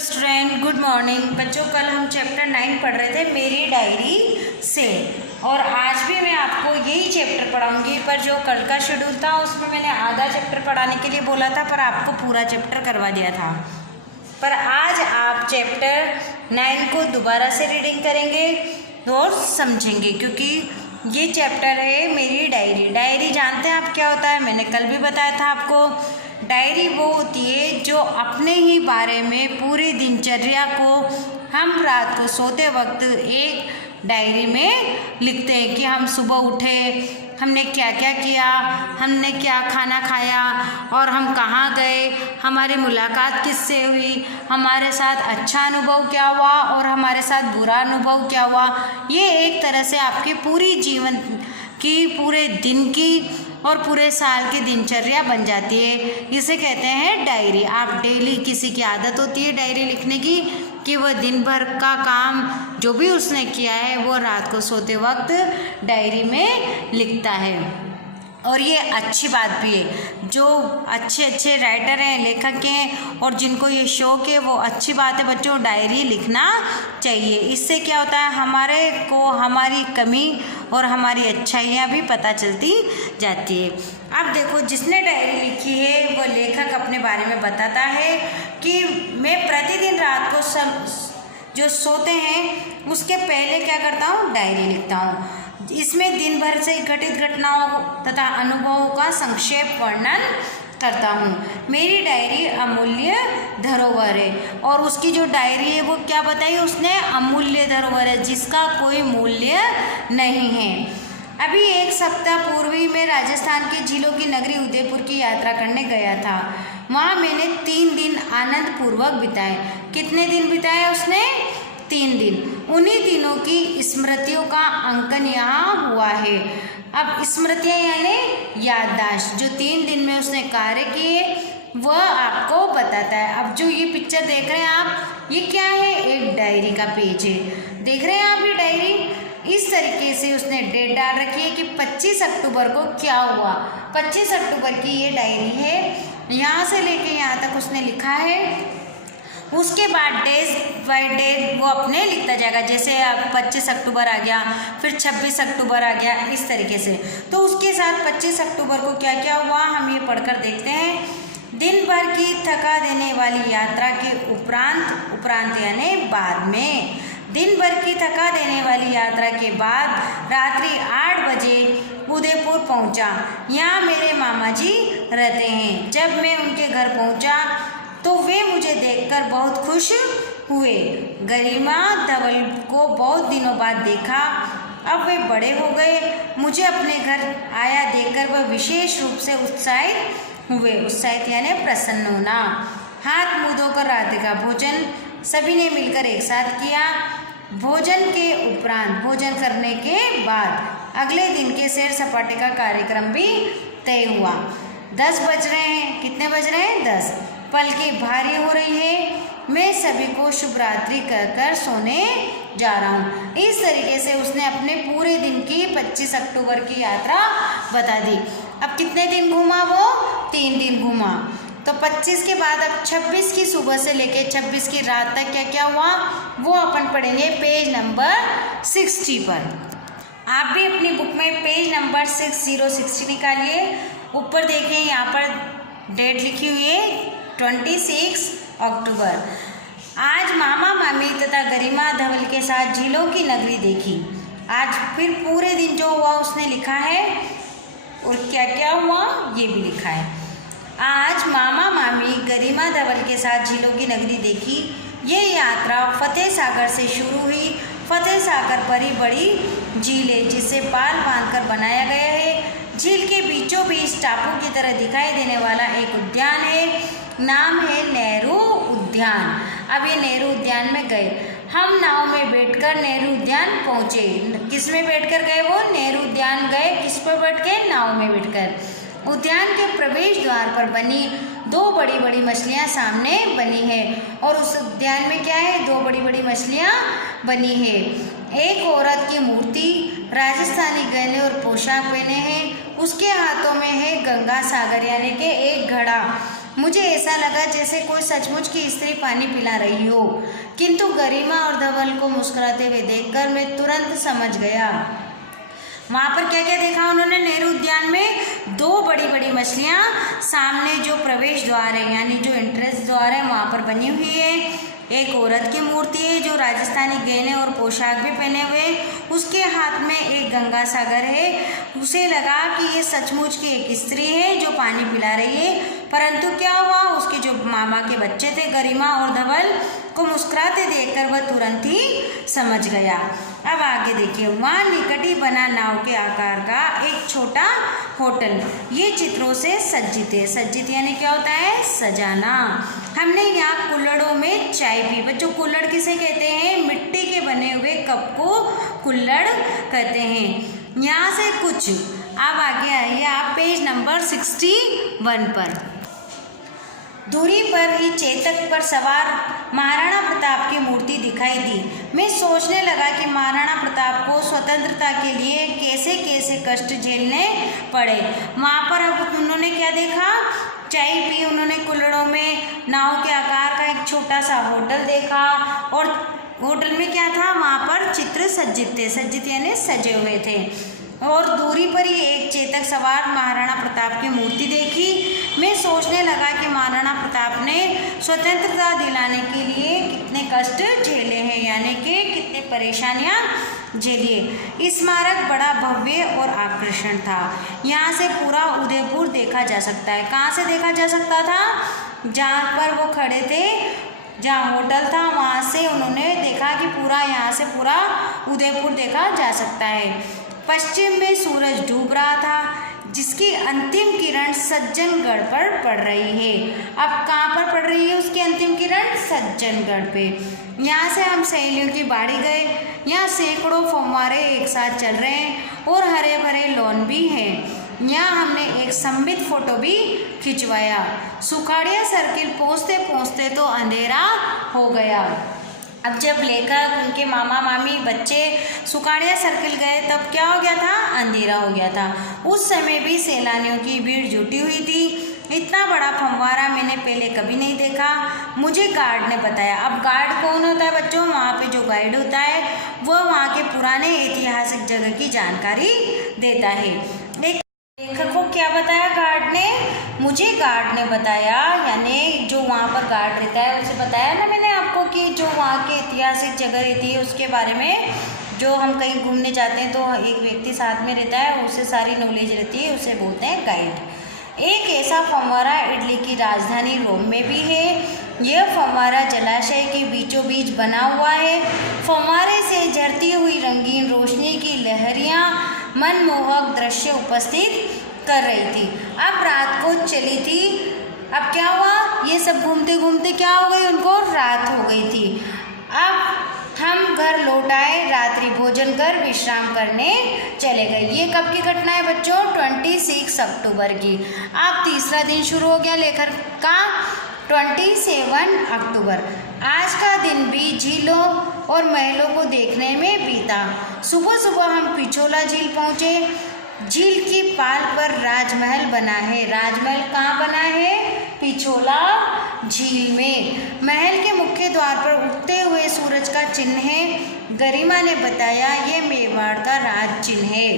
Student, good morning बच्चों। कल हम चैप्टर 9 पढ़ रहे थे मेरी डायरी से, और आज भी मैं आपको यही चैप्टर पढ़ाऊंगी। पर जो कल का शेड्यूल था उसमें मैंने आधा चैप्टर पढ़ाने के लिए बोला था, पर आपको पूरा चैप्टर करवा दिया था। पर आज आप चैप्टर 9 को दोबारा से रीडिंग करेंगे और समझेंगे, क्योंकि ये चैप्टर है मेरी डायरी। डायरी जानते हैं आप क्या होता है? मैंने कल भी बताया था आपको। डायरी वो होती है जो अपने ही बारे में पूरी दिनचर्या को हम रात को सोते वक्त एक डायरी में लिखते हैं कि हम सुबह उठे, हमने क्या क्या किया, हमने क्या खाना खाया और हम कहाँ गए, हमारी मुलाकात किससे हुई, हमारे साथ अच्छा अनुभव क्या हुआ और हमारे साथ बुरा अनुभव क्या हुआ। ये एक तरह से आपके पूरी जीवन की, पूरे दिन की और पूरे साल की दिनचर्या बन जाती है। इसे कहते हैं डायरी। आप डेली, किसी की आदत होती है डायरी लिखने की कि वह दिन भर का काम जो भी उसने किया है वो रात को सोते वक्त डायरी में लिखता है। और ये अच्छी बात भी है। जो अच्छे अच्छे राइटर हैं, लेखक हैं और जिनको ये शौक है, वो अच्छी बात है बच्चों, डायरी लिखना चाहिए। इससे क्या होता है, हमारे को हमारी कमी और हमारी अच्छाइयाँ भी पता चलती जाती है। अब देखो, जिसने डायरी लिखी है वो लेखक अपने बारे में बताता है कि मैं प्रतिदिन रात को जो सोते हैं उसके पहले क्या करता हूँ, डायरी लिखता हूँ। इसमें दिन भर से घटित घटनाओं तथा अनुभवों का संक्षेप वर्णन करता हूँ। मेरी डायरी अमूल्य धरोहर है। और उसकी जो डायरी है वो क्या बताई उसने, अमूल्य धरोहर है, जिसका कोई मूल्य नहीं है। अभी एक सप्ताह पूर्व ही मैं राजस्थान के झीलों की नगरी उदयपुर की यात्रा करने गया था। वहाँ मैंने 3 दिन आनंद पूर्वक बिताए। कितने दिन बिताए उसने? 3 दिन। उन्हीं दिनों की स्मृतियों का अंकन यहाँ हुआ है। अब स्मृतियाँ यानी याददाश्त, जो 3 दिन में उसने कार्य किए वह आपको बताता है। अब जो ये पिक्चर देख रहे हैं आप, ये क्या है? एक डायरी का पेज है। देख रहे हैं आप ये डायरी? इस तरीके से उसने डेट डाल रखी है कि 25 अक्टूबर को क्या हुआ। 25 अक्टूबर की ये डायरी है। यहाँ से लेके यहाँ तक उसने लिखा है। उसके बाद डेज बाय डे वो अपने लिखता जाएगा। जैसे 25 अक्टूबर आ गया, फिर 26 अक्टूबर आ गया, इस तरीके से। तो उसके साथ 25 अक्टूबर को क्या क्या हुआ हम ये पढ़कर देखते हैं। दिन भर की थका देने वाली यात्रा के उपरांत यानी बाद में, दिन भर की थका देने वाली यात्रा के बाद रात्रि 8 बजे उदयपुर पहुंचा। यहाँ मेरे मामा जी रहते हैं। जब मैं उनके घर पहुंचा तो वे मुझे देखकर बहुत खुश हुए। गरिमा धवल को बहुत दिनों बाद देखा। अब वे बड़े हो गए। मुझे अपने घर आया देखकर वह विशेष रूप से उत्साहित हुए। उत्साहित यानी प्रसन्न होना। हाथ मुँह धोकर रात का भोजन सभी ने मिलकर एक साथ किया। भोजन के उपरांत, भोजन करने के बाद अगले दिन के सैर सपाटे का कार्यक्रम भी तय हुआ। 10 बज रहे हैं। कितने बज रहे हैं? 10। पलकें भारी हो रही है। मैं सभी को शुभ रात्रि कहकर सोने जा रहा हूँ। इस तरीके से उसने अपने पूरे दिन की 25 अक्टूबर की यात्रा बता दी। अब कितने दिन घूमा वो? 3 दिन घूमा। तो 25 के बाद अब 26 की सुबह से लेके 26 की रात तक क्या क्या हुआ वो अपन पढ़ेंगे पेज नंबर 60 पर। आप भी अपनी बुक में पेज नंबर 60 निकालिए। ऊपर देखिए, यहाँ पर डेट लिखी हुई है 26 अक्टूबर। आज मामा मामी तथा गरिमा धवल के साथ झीलों की नगरी देखी। आज फिर पूरे दिन जो हुआ उसने लिखा है और क्या क्या हुआ ये भी लिखा है। आज मामा मामी गरिमा धवल के साथ झीलों की नगरी देखी। ये यात्रा फतेह सागर से शुरू हुई। फतेह सागर पर ही बड़ी झील है जिसे पाल बांधकर बनाया गया है। झील के बीचों बीच टापू की तरह दिखाई देने वाला एक उद्यान है। नाम है नेहरू उद्यान। अब ये नेहरू उद्यान में गए। हम नाव में बैठकर नेहरू उद्यान पहुँचे। किस में बैठकर गए वो? नेहरू उद्यान गए। किस पर बैठ के? नाव में बैठकर। उद्यान के प्रवेश द्वार पर बनी 2 बड़ी बड़ी मछलियाँ सामने बनी है। और उस उद्यान में क्या है? 2 बड़ी बड़ी मछलियाँ बनी है। एक औरत की मूर्ति राजस्थानी गहने और पोशाक पहने हैं। उसके हाथों में है गंगा सागर यानी कि एक घड़ा। मुझे ऐसा लगा जैसे कोई सचमुच की स्त्री पानी पिला रही हो, किंतु गरिमा और धवल को मुस्कुराते हुए देखकर मैं तुरंत समझ गया। वहाँ पर क्या क्या देखा उन्होंने? नेहरू उद्यान में दो बड़ी बड़ी मछलियाँ, सामने जो प्रवेश द्वार है यानी जो एंट्रेंस द्वार है वहाँ पर बनी हुई है। एक औरत की मूर्ति है जो राजस्थानी गहने और पोशाक भी पहने हुए, उसके हाथ में एक गंगा सागर है। उसे लगा कि ये सचमुच की एक स्त्री है जो पानी पिला रही है, परंतु क्या हुआ, उसके जो मामा के बच्चे थे गरिमा और धवल को मुस्कुराते देखकर वह तुरंत ही समझ गया। अब आगे देखिए, वहाँ निकट ही बना नाव के आकार का एक छोटा होटल, ये चित्रों से सज्जित है। सज्जित यानी क्या होता है? सजाना। हमने यहाँ कुल्हड़ों में चाय पी। बच्चों, कुल्हड़ किसे कहते हैं? मिट्टी के बने हुए कप को कुल्हड़ कहते हैं। यहाँ से कुछ अब आगे आइए आप पेज नंबर 61 पर। दूरी पर ही चेतक पर सवार महाराणा प्रताप की मूर्ति दिखाई दी। मैं सोचने लगा कि महाराणा प्रताप को स्वतंत्रता के लिए कैसे कैसे कष्ट झेलने पड़े। वहाँ पर अब उन्होंने क्या देखा? चाय पी उन्होंने कुल्हड़ों में, नाव के आकार का एक छोटा सा होटल देखा, और होटल में क्या था? वहाँ पर चित्र सज्जित थे। सज्जित यानी सजे हुए थे। और दूरी पर ही एक चेतक सवार महाराणा प्रताप की मूर्ति देखी। मैं सोचने लगा कि महाराणा प्रताप ने स्वतंत्रता दिलाने के लिए कितने कष्ट झेले हैं, यानी कि कितनी परेशानियां झेलिए। स्मारक बड़ा भव्य और आकर्षण था। यहाँ से पूरा उदयपुर देखा जा सकता है। कहाँ से देखा जा सकता था? जहाँ पर वो खड़े थे, जहाँ होटल था, वहाँ से उन्होंने देखा कि पूरा यहाँ से पूरा उदयपुर देखा जा सकता है। पश्चिम में सूरज डूब रहा था, जिसकी अंतिम किरण सज्जनगढ़ पर पड़ रही है। अब कहाँ पर पड़ रही है उसकी अंतिम किरण? सज्जनगढ़ पे। यहाँ से हम सहेलियों की बाड़ी गए। यहाँ सैकड़ों फव्वारे एक साथ चल रहे हैं और हरे भरे लॉन भी हैं। यहाँ हमने एक सममित फोटो भी खिंचवाया। सुखाड़िया सर्किल पहुँचते पहुँचते तो अंधेरा हो गया। अब जब लेखक, उनके मामा मामी, बच्चे सुखाड़िया सर्किल गए तब क्या हो गया था? अंधेरा हो गया था। उस समय भी सैलानियों की भीड़ जुटी हुई थी। इतना बड़ा फव्वारा मैंने पहले कभी नहीं देखा, मुझे गार्ड ने बताया। अब गार्ड कौन होता है बच्चों? वहाँ पे जो गाइड होता है वह वहाँ के पुराने ऐतिहासिक जगह की जानकारी देता है। लेखक को क्या बताया गार्ड ने? मुझे गार्ड ने बताया, यानी जो वहाँ पर गार्ड रहता है उसे बताया ना मैंने आपको कि जो वहाँ की ऐतिहासिक जगह रहती है उसके बारे में, जो हम कहीं घूमने जाते हैं तो एक व्यक्ति साथ में रहता है, उसे सारी नॉलेज रहती है, उसे बोलते हैं गाइड। एक ऐसा फव्वारा इटली की राजधानी रोम में भी है। यह फव्वारा जलाशय के बीचों बीच बना हुआ है। फव्वारे से झरती हुई रंगीन रोशनी की लहरियाँ मनमोहक दृश्य उपस्थित कर रही थी। अब रात को चली थी। अब क्या हुआ? ये सब घूमते घूमते क्या हो गई? उनको रात हो गई थी। अब हम घर लौट आए, रात्रि भोजन कर विश्राम करने चले गए। ये कब की घटना है बच्चों? 26 अक्टूबर की। अब तीसरा दिन शुरू हो गया लेखक का, 27 अक्टूबर। आज का दिन भी झीलों और महलों को देखने में बीता। सुबह सुबह हम पिछोला झील पहुँचे। झील की पाल पर राजमहल बना है। राजमहल कहाँ बना है? पिछोला झील में। महल के मुख्य द्वार पर उगते हुए सूरज का चिन्ह है। गरिमा ने बताया ये मेवाड़ का राज चिन्ह है।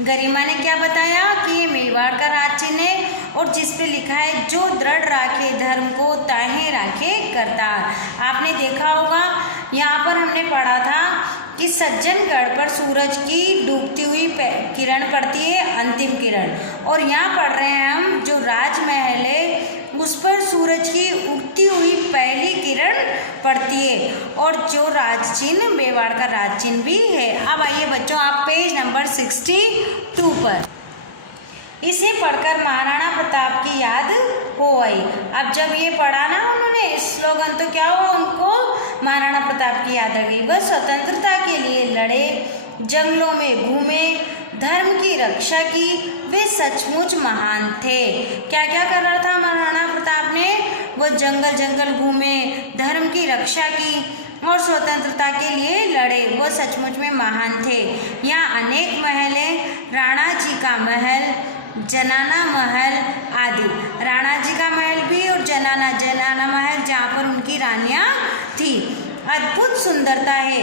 गरिमा ने क्या बताया कि ये मेवाड़ का राज चिन्ह है, और जिस पे लिखा है जो दृढ़ राखे धर्म को ताहे राखे करतार। आपने देखा होगा, यहाँ पर हमने पढ़ा था कि सज्जनगढ़ पर सूरज की डूबती हुई किरण पड़ती है, अंतिम किरण, और यहाँ पढ़ रहे हैं हम जो राजमहल है उस पर सूरज की उगती हुई पहली किरण पड़ती है, और जो राज चिन्ह मेवाड़ का राज चिन्ह भी है। अब आइए बच्चों आप पेज नंबर 62 पर। इसे पढ़कर महाराणा प्रताप की याद हो आई। अब जब ये पढ़ा ना उन्होंने स्लोगन, तो क्या हुआ? उनको महाराणा प्रताप की याद आ गई। वह स्वतंत्रता के लिए लड़े, जंगलों में घूमे, धर्म की रक्षा की। वे सचमुच महान थे। क्या क्या कर रहा था महाराणा प्रताप ने? वो जंगल जंगल घूमे, धर्म की रक्षा की और स्वतंत्रता के लिए लड़े। वो सचमुच में महान थे। यहाँ अनेक महल हैं। राणा जी का महल, जनाना महल आदि। राणा जी का महल भी और जनाना महल जहाँ पर उनकी रानियाँ थी। अद्भुत सुंदरता है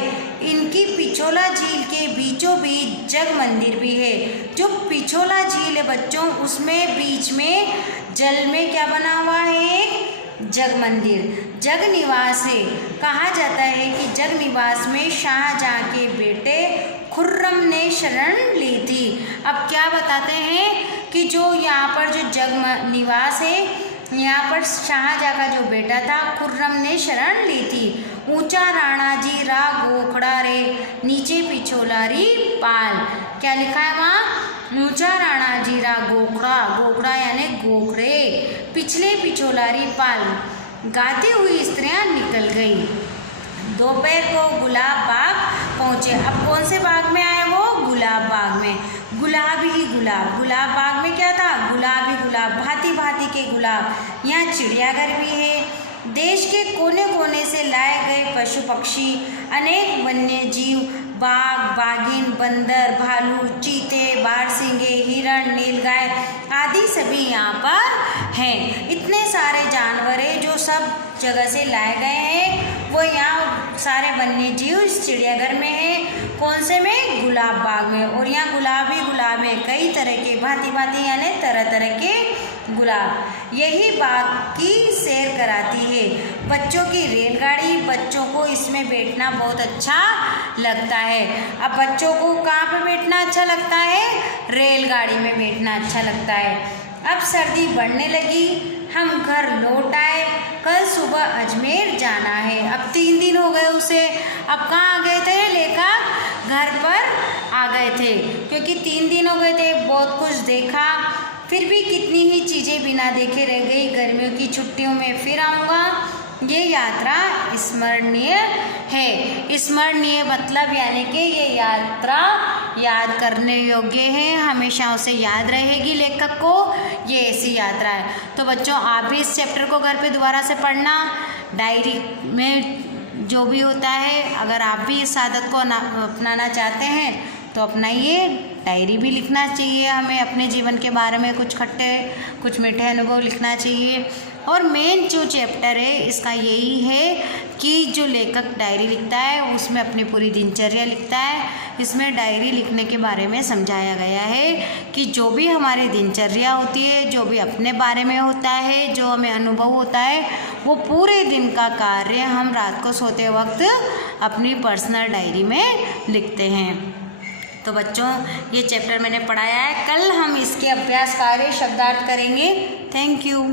इनकी। पिछोला झील के बीचों बीच जग मंदिर भी है। जो पिछोला झील है बच्चों, उसमें बीच में जल में क्या बना हुआ है, एक जग मंदिर। जग निवास है। कहा जाता है कि जग निवास में शाहजहां के बेटे खुर्रम ने शरण ली थी। अब क्या बताते हैं कि जो यहाँ पर जो जग निवास है, यहाँ पर शाहजहां का जो बेटा था खुर्रम ने शरण ली थी। ऊंचा राणा जी रा गोखड़ा रे, नीचे पिछोलारी पाल। क्या लिखा है वहाँ, ऊंचा राणा जी रा गोखड़ा, गोखड़ा यानी गोखड़े, पिछले पिछोलारी पाल। गाती हुई स्त्रियां निकल गई। दोपहर को गुलाब बाग पहुँचे। अब कौन से बाग में आए वो, गुलाब बाग में। गुलाब ही गुलाब, गुलाब बाग में क्या था, गुलाब ही गुलाब, भांति भांति के गुलाब। यहाँ चिड़ियाघर भी है। देश के कोने कोने से लाए गए पशु पक्षी, अनेक वन्य जीव, बाघ, बाघिन, बंदर, भालू, चीते, बारसिंगे, हिरण, नीलगाय आदि सभी यहाँ पर हैं। इतने सारे जानवर हैं जो सब जगह से लाए गए हैं, वो यहाँ सारे वन्य जीव इस चिड़ियाघर में हैं। कौन से में, गुलाब बाग में। और यहाँ गुलाब ही गुलाब है, कई तरह के, भांति भांति यानी तरह तरह के गुलाब। यही बाग की सैर कराती है। बच्चों की रेलगाड़ी, बच्चों को इसमें बैठना बहुत अच्छा लगता है। अब बच्चों को कहाँ पे बैठना अच्छा लगता है, रेलगाड़ी में बैठना अच्छा लगता है। अब सर्दी बढ़ने लगी, हम घर लौट आए। कल सुबह अजमेर जाना है। अब 3 दिन हो गए उसे। अब कहाँ आ गए थे, लेकर घर पर आ गए थे, क्योंकि 3 दिन हो गए थे, बहुत कुछ देखा। फिर भी कितनी ही चीज़ें बिना देखे रह गई। गर्मियों की छुट्टियों में फिर आऊँगा। ये यात्रा स्मरणीय है। स्मरणीय मतलब यानी कि ये यात्रा याद करने योग्य है, हमेशा उसे याद रहेगी लेखक को। ये ऐसी यात्रा है। तो बच्चों आप भी इस चैप्टर को घर पे दोबारा से पढ़ना। डायरी में जो भी होता है, अगर आप भी इस आदत को अपनाना चाहते हैं तो अपनाइए। डायरी भी लिखना चाहिए हमें, अपने जीवन के बारे में कुछ खट्टे कुछ मीठे अनुभव लिखना चाहिए। और मेन जो चैप्टर है इसका यही है कि जो लेखक डायरी लिखता है उसमें अपनी पूरी दिनचर्या लिखता है। इसमें डायरी लिखने के बारे में समझाया गया है कि जो भी हमारी दिनचर्या होती है, जो भी अपने बारे में होता है, जो हमें अनुभव होता है, वो पूरे दिन का कार्य हम रात को सोते वक्त अपनी पर्सनल डायरी में लिखते हैं। तो बच्चों ये चैप्टर मैंने पढ़ाया है। कल हम इसके अभ्यास कार्य शब्दार्थ करेंगे। Thank you.